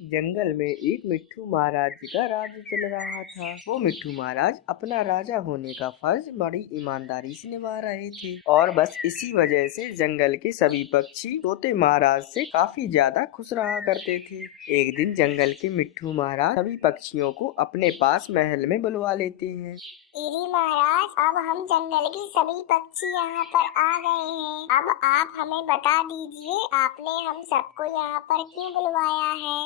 जंगल में एक मिट्ठू महाराज जी का राज्य चल रहा था। वो मिट्ठू महाराज अपना राजा होने का फर्ज बड़ी ईमानदारी से निभा रहे थे और बस इसी वजह से जंगल के सभी पक्षी तोते महाराज से काफी ज्यादा खुश रहा करते थे। एक दिन जंगल के मिट्ठू महाराज सभी पक्षियों को अपने पास महल में बुलवा लेते हैं। इरी महाराज, अब हम जंगल के सभी पक्षी यहाँ पर आ गए हैं। अब आप हमें बता दीजिए, आपने हम सबको यहाँ पर क्यों बुलवाया है?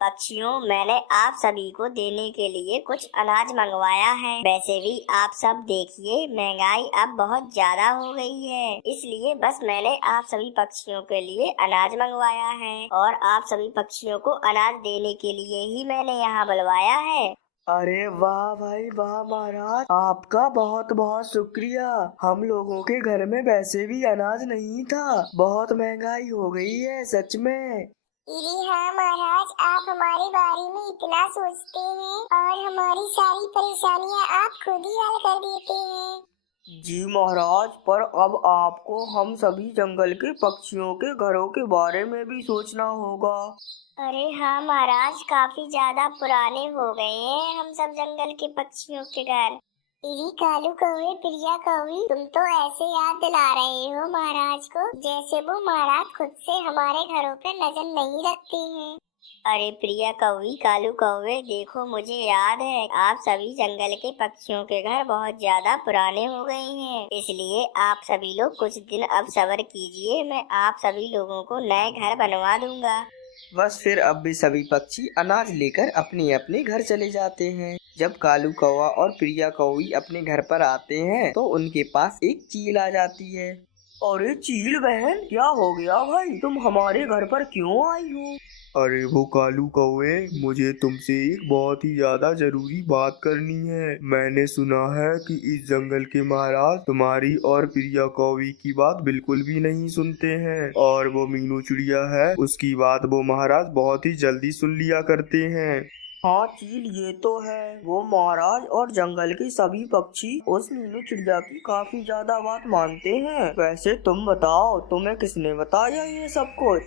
पक्षियों, मैंने आप सभी को देने के लिए कुछ अनाज मंगवाया है। वैसे भी आप सब देखिए, महंगाई अब बहुत ज्यादा हो गई है, इसलिए बस मैंने आप सभी पक्षियों के लिए अनाज मंगवाया है और आप सभी पक्षियों को अनाज देने के लिए ही मैंने यहाँ बुलवाया है। अरे वाह भाई वाह महाराज, आपका बहुत बहुत शुक्रिया। हम लोगों के घर में वैसे भी अनाज नहीं था, बहुत महंगाई हो गई है सच में। इरी हाँ महाराज, आप हमारे बारे में इतना सोचते हैं और हमारी सारी परेशानियाँ आप खुद ही हल कर देते हैं। जी महाराज, पर अब आपको हम सभी जंगल के पक्षियों के घरों के बारे में भी सोचना होगा। अरे हाँ महाराज, काफी ज्यादा पुराने हो गए हैं हम सब जंगल के पक्षियों के घर। इरी कालू कौवे, प्रिया कौवी, तुम तो ऐसे याद दिला रहे हो महाराज को जैसे वो महाराज खुद से हमारे घरों पे नजर नहीं रखते हैं। अरे प्रिया कौवी, कालू कौवे, देखो मुझे याद है, आप सभी जंगल के पक्षियों के घर बहुत ज्यादा पुराने हो गए हैं, इसलिए आप सभी लोग कुछ दिन अब सब्र कीजिए, मैं आप सभी लोगों को नए घर बनवा दूंगा। बस फिर अब भी सभी पक्षी अनाज लेकर अपने अपने घर चले जाते हैं। जब कालू कौवा और प्रिया कौवी अपने घर पर आते हैं तो उनके पास एक चील आ जाती है। अरे चील बहन, क्या हो गया भाई, तुम हमारे घर पर क्यों आई हो? अरे वो कालू कौवे, मुझे तुमसे एक बहुत ही ज्यादा जरूरी बात करनी है। मैंने सुना है कि इस जंगल के महाराज तुम्हारी और प्रिया कौवी की बात बिल्कुल भी नहीं सुनते हैं, और वो मीनू चिड़िया है, उसकी बात वो महाराज बहुत ही जल्दी सुन लिया करते हैं। हाँ चील, ये तो है, वो महाराज और जंगल के सभी पक्षी उस मीनू चिड़िया की काफी ज्यादा बात मानते हैं। वैसे तुम बताओ, तुम्हें किसने बताया ये सब कुछ?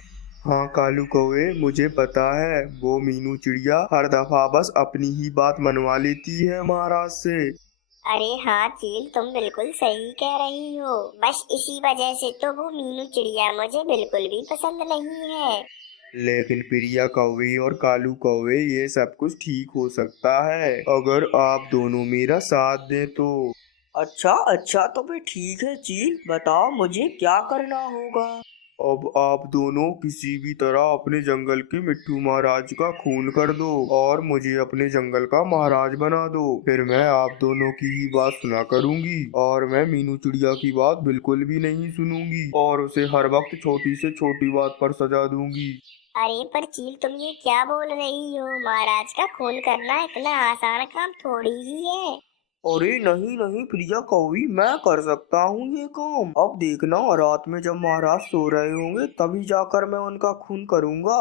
हाँ कालू कौवे, मुझे पता है, वो मीनू चिड़िया हर दफा बस अपनी ही बात मनवा लेती है महाराज से। अरे हाँ चील, तुम बिल्कुल सही कह रही हो, बस इसी वजह से तो वो मीनू चिड़िया मुझे बिल्कुल भी पसंद नहीं है। लेकिन प्रिया कौवे और कालू कौवे, ये सब कुछ ठीक हो सकता है अगर आप दोनों मेरा साथ दें तो। अच्छा अच्छा, तो फिर ठीक है चील, बताओ मुझे क्या करना होगा। अब आप दोनों किसी भी तरह अपने जंगल के मिट्ठू महाराज का खून कर दो और मुझे अपने जंगल का महाराज बना दो। फिर मैं आप दोनों की ही बात सुना करूंगी और मैं मीनू चिड़िया की बात बिल्कुल भी नहीं सुनूंगी और उसे हर वक्त छोटी से छोटी बात पर सजा दूंगी। अरे पर चील, तुम ये क्या बोल रही हो, महाराज का खून करना इतना आसान काम थोड़ी ही है। अरे नहीं नहीं प्रिया कौवी, मैं कर सकता हूँ ये काम। अब देखना, रात में जब महाराज सो रहे होंगे तभी जाकर मैं उनका खून करूँगा।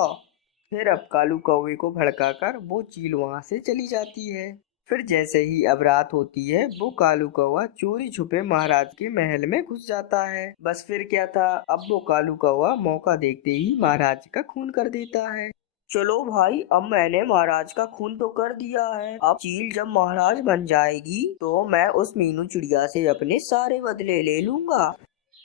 फिर अब कालू कौवे को भड़काकर वो चील वहाँ से चली जाती है। फिर जैसे ही अब रात होती है, वो कालू कौवा चोरी छुपे महाराज के महल में घुस जाता है। बस फिर क्या था, अब वो कालू कौवा मौका देखते ही महाराज का खून कर देता है। चलो भाई, अब मैंने महाराज का खून तो कर दिया है, अब चील जब महाराज बन जाएगी तो मैं उस मीनू चिड़िया से अपने सारे बदले ले लूंगा।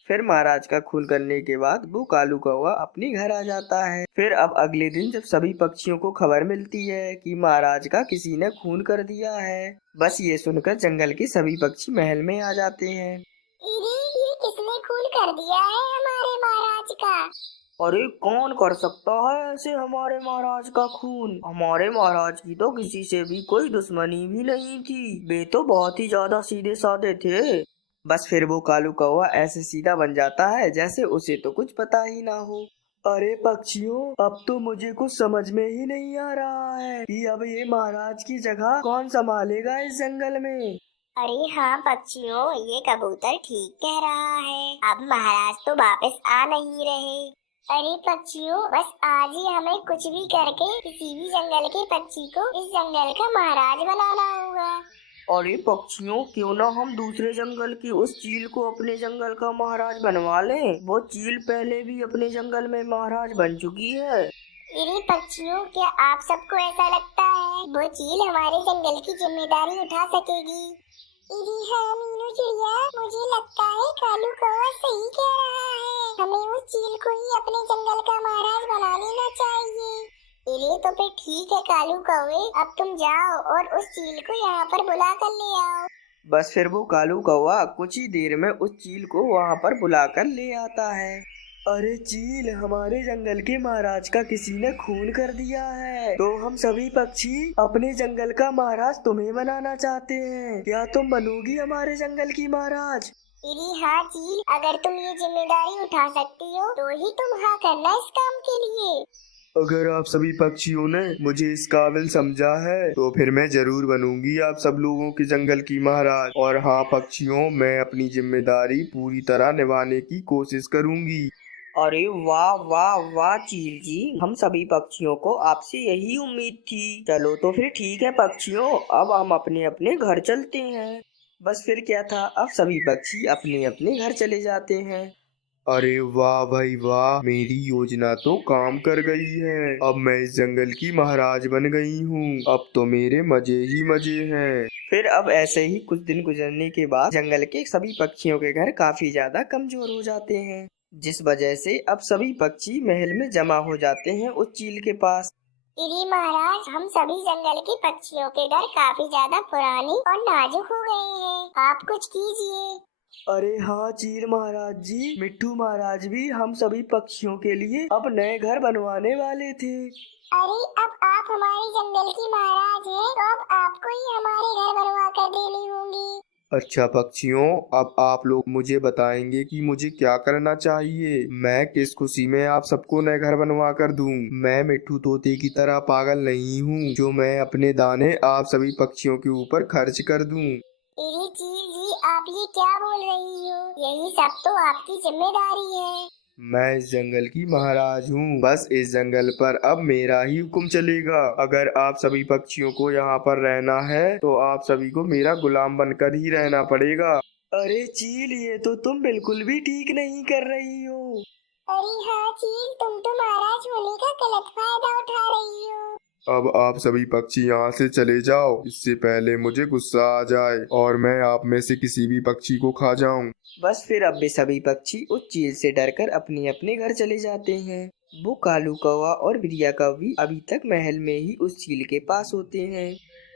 फिर महाराज का खून करने के बाद वो कालू कौवा अपने घर आ जाता है। फिर अब अगले दिन जब सभी पक्षियों को खबर मिलती है कि महाराज का किसी ने खून कर दिया है, बस ये सुनकर जंगल के सभी पक्षी महल में आ जाते हैं। इरी, ये किसने खून कर दिया है हमारे महाराज का? अरे कौन कर सकता है ऐसे हमारे महाराज का खून? हमारे महाराज की तो किसी से भी कोई दुश्मनी भी नहीं थी, वे तो बहुत ही ज्यादा सीधे साधे थे। बस फिर वो कालू कौवा ऐसे सीधा बन जाता है जैसे उसे तो कुछ पता ही ना हो। अरे पक्षियों, अब तो मुझे कुछ समझ में ही नहीं आ रहा है कि अब ये महाराज की जगह कौन संभालेगा इस जंगल में। अरे हाँ पक्षियों, ये कबूतर ठीक कह रहा है, अब महाराज तो वापस आ नहीं रहे। अरे पक्षियों, बस आज ही हमें कुछ भी करके किसी भी जंगल के पक्षी को इस जंगल का महाराज बनाना होगा। अरे पक्षियों, क्यों ना हम दूसरे जंगल की उस चील को अपने जंगल का महाराज बनवा लें। वो चील पहले भी अपने जंगल में महाराज बन चुकी है। इरी पक्षियों, क्या आप सबको ऐसा लगता है वो चील हमारे जंगल की जिम्मेदारी उठा सकेगी? इरी हाँ मीनू चिड़िया, मुझे लगता है कालू कौवा सही कह रहा है। हमें उस चील को ही अपने जंगल का महाराज बना लेना चाहिए। इरी तो फिर ठीक है कालू कौवे, अब तुम जाओ और उस चील को यहाँ पर बुला कर ले आओ। बस फिर वो कालू कौवा कुछ ही देर में उस चील को वहाँ पर बुलाकर ले आता है। अरे चील, हमारे जंगल के महाराज का किसी ने खून कर दिया है, तो हम सभी पक्षी अपने जंगल का महाराज तुम्हें बनाना चाहते हैं। क्या तुम बनोगी हमारे जंगल की महाराज? इरी हाँ चील, अगर तुम ये जिम्मेदारी उठा सकती हो तो ही तुम हाँ करना इस काम के लिए। अगर आप सभी पक्षियों ने मुझे इस काबिल समझा है तो फिर मैं जरूर बनूंगी आप सब लोगों के जंगल की महाराज। और हाँ पक्षियों, मैं अपनी जिम्मेदारी पूरी तरह निभाने की कोशिश करूंगी। अरे वाह वाह वाह चील जी, हम सभी पक्षियों को आपसे यही उम्मीद थी। चलो तो फिर ठीक है पक्षियों, अब हम अपने अपने घर चलते हैं। बस फिर क्या था, अब सभी पक्षी अपने अपने घर चले जाते हैं। अरे वाह भाई वाह, मेरी योजना तो काम कर गई है। अब मैं इस जंगल की महाराज बन गई हूँ। अब तो मेरे मजे ही मजे हैं। फिर अब ऐसे ही कुछ दिन गुजरने के बाद जंगल के सभी पक्षियों के घर काफी ज्यादा कमजोर हो जाते हैं, जिस वजह से अब सभी पक्षी महल में जमा हो जाते हैं उस चील के पास। इरी महाराज, हम सभी जंगल के पक्षियों के घर काफी ज्यादा पुराने और नाजुक हो गए हैं, आप कुछ कीजिए। अरे हाँ चील महाराज जी, मिट्ठू महाराज भी हम सभी पक्षियों के लिए अब नए घर बनवाने वाले थे। अरे अब आप हमारे जंगल की महाराज हैं, तो अब आपको ही हमारे घर बनवा कर देने होंगे। अच्छा पक्षियों, अब आप लोग मुझे बताएंगे कि मुझे क्या करना चाहिए। मैं किस खुशी में आप सबको नए घर बनवा कर दूं। मैं मिट्ठू तोते की तरह पागल नहीं हूँ जो मैं अपने दाने आप सभी पक्षियों के ऊपर खर्च कर दूं। इरी चील जी, आप ये क्या बोल रही हो? यही सब तो आपकी जिम्मेदारी है। मैं इस जंगल की महाराज हूँ, बस इस जंगल पर अब मेरा ही हुक्म चलेगा। अगर आप सभी पक्षियों को यहाँ पर रहना है तो आप सभी को मेरा गुलाम बनकर ही रहना पड़ेगा। अरे चील, ये तो तुम बिल्कुल भी ठीक नहीं कर रही हो। अरे हाँ चील, तुम तो महाराज होने का गलत फायदा उठा रही हो। अब आप सभी पक्षी यहाँ से चले जाओ, इससे पहले मुझे गुस्सा आ जाए और मैं आप में से किसी भी पक्षी को खा जाऊं। बस फिर अब वे सभी पक्षी उस चील से डरकर अपने अपने घर चले जाते हैं। वो कालू कौवा और बिरिया कौवी अभी तक महल में ही उस चील के पास होते हैं।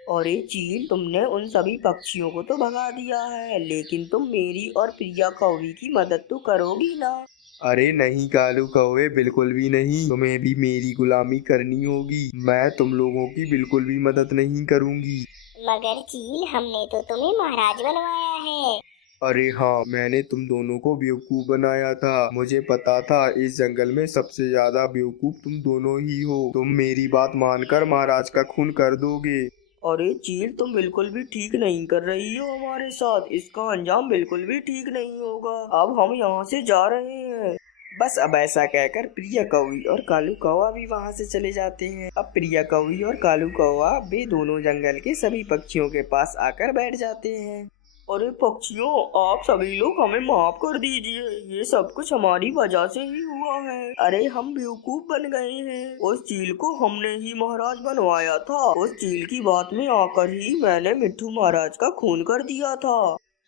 और ये चील, तुमने उन सभी पक्षियों को तो भगा दिया है, लेकिन तुम मेरी और प्रिया कौवी की मदद तो करोगी ना? अरे नहीं कालू कौवे, बिल्कुल भी नहीं। तुम्हें भी मेरी गुलामी करनी होगी। मैं तुम लोगों की बिल्कुल भी मदद नहीं करूँगी। मगर चील, हमने तो तुम्हें महाराज बनवाया है। अरे हाँ, मैंने तुम दोनों को बेवकूफ बनाया था। मुझे पता था इस जंगल में सबसे ज्यादा बेवकूफ तुम दोनों ही हो। तुम मेरी बात मानकर महाराज का खून कर दोगे। अरे चील, तुम बिल्कुल भी ठीक नहीं कर रही हो हमारे साथ। इसका अंजाम बिल्कुल भी ठीक नहीं होगा। अब हम यहाँ से जा रहे हैं। बस अब ऐसा कहकर प्रिया कौवी और कालू कौवा भी वहाँ से चले जाते हैं। अब प्रिया कौवी और कालू कौवा वे दोनों जंगल के सभी पक्षियों के पास आकर बैठ जाते हैं। अरे पक्षियों, आप सभी लोग हमें माफ कर दीजिए, ये सब कुछ हमारी वजह से ही हुआ है। अरे हम बेवकूफ बन गए हैं। उस चील को हमने ही महाराज बनवाया था। उस चील की बात में आकर ही मैंने मिट्ठू महाराज का खून कर दिया था।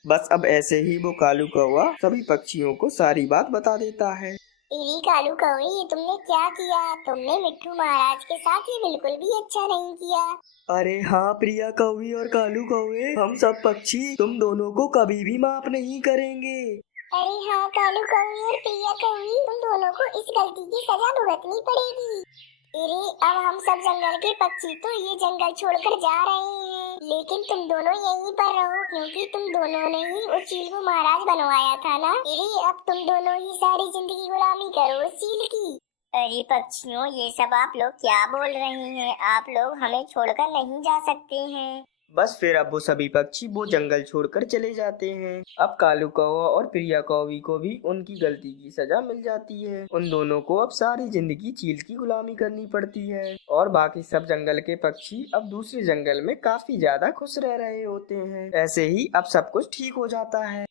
बस अब ऐसे ही वो कालू कौवा सभी पक्षियों को सारी बात बता देता है। इरी कालू कौवे, ये तुमने क्या किया? तुमने मिट्ठू महाराज के साथ ये बिल्कुल भी अच्छा नहीं किया। अरे हाँ प्रिया कौवी और कालू कौवे, हम सब पक्षी तुम दोनों को कभी भी माफ नहीं करेंगे। अरे हाँ कालू कौवी और प्रिया कौवी, तुम दोनों को इस गलती की सजा भुगतनी पड़ेगी। अरे अब हम सब जंगल के पक्षी तो ये जंगल छोड़कर जा रहे हैं, लेकिन तुम दोनों यहीं पर रहो, क्योंकि तुम दोनों ने ही उस चील को महाराज बनवाया था ना। अरे अब तुम दोनों ही सारी जिंदगी गुलामी करो उस चील की। अरे पक्षियों, ये सब आप लोग क्या बोल रहे हैं? आप लोग हमें छोड़कर नहीं जा सकते हैं। बस फिर अब वो सभी पक्षी वो जंगल छोड़कर चले जाते हैं। अब कालू कौवा और प्रिया कौवी को भी उनकी गलती की सजा मिल जाती है। उन दोनों को अब सारी जिंदगी चील की गुलामी करनी पड़ती है और बाकी सब जंगल के पक्षी अब दूसरे जंगल में काफी ज्यादा खुश रह रहे होते हैं। ऐसे ही अब सब कुछ ठीक हो जाता है।